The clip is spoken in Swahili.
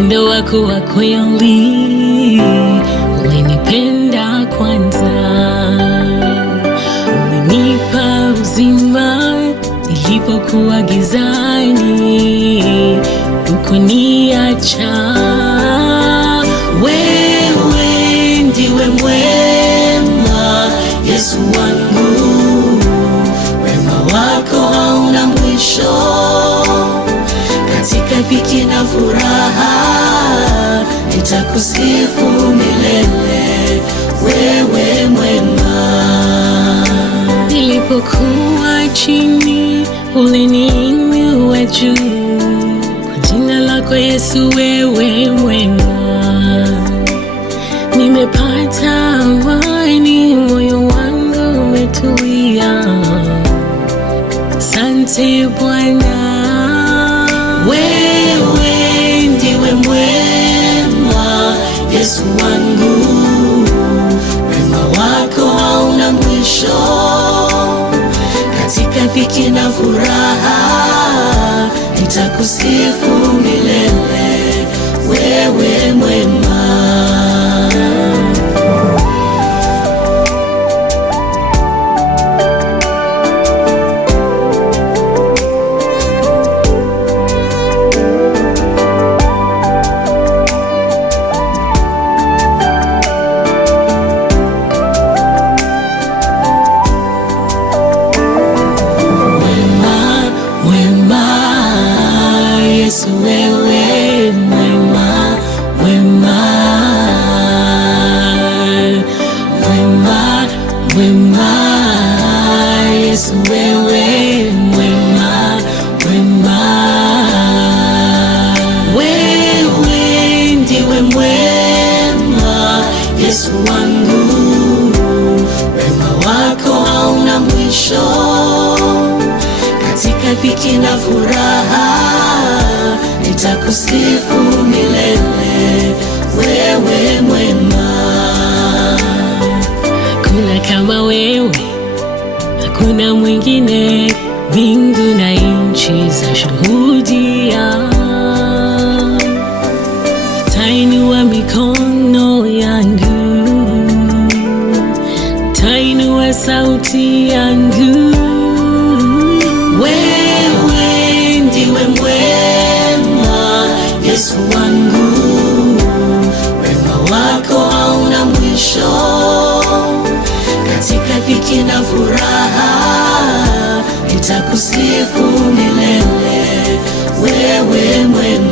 upendo wako wa kweli, ulinipenda kwanza, ulinipa uzima nilipokuwa gizani, hukuniacha. Wewe ndiwe mwema, Yesu wangu, wema wako hauna mwisho. Katika dhiki na furaha nitakusifu milele, wewe mwema. Nilipokuwa chini uliniinua juu, kwa jina lako Yesu wewe mwema. Nimepata amani, moyo wangu umetulia. Asante Bwana. Wewe ndiwe mwema, Yesu wangu, wema wako hauna mwisho. Katika dhiki na furaha nitakusifu milele, wewe mwema. Yesu wewe mwema, mwema, mwema, mwema. Yesu wewe mwema, mwema. Wewe ndiwe mwema, Yesu wangu, wema wako hauna mwisho. Katika dhiki na furaha nitakusifu milele, wewe mwema. Hakuna kama wewe, hakuna mwingine. Mbingu na nchi zashuhudia. Nitainua mikono yangu, nitainua sauti yangu. Wewe ndiwe mwema, Yesu wangu, wema wako hauna mwisho. Katika dhiki na furaha nitakusifu milele, wewe mwema.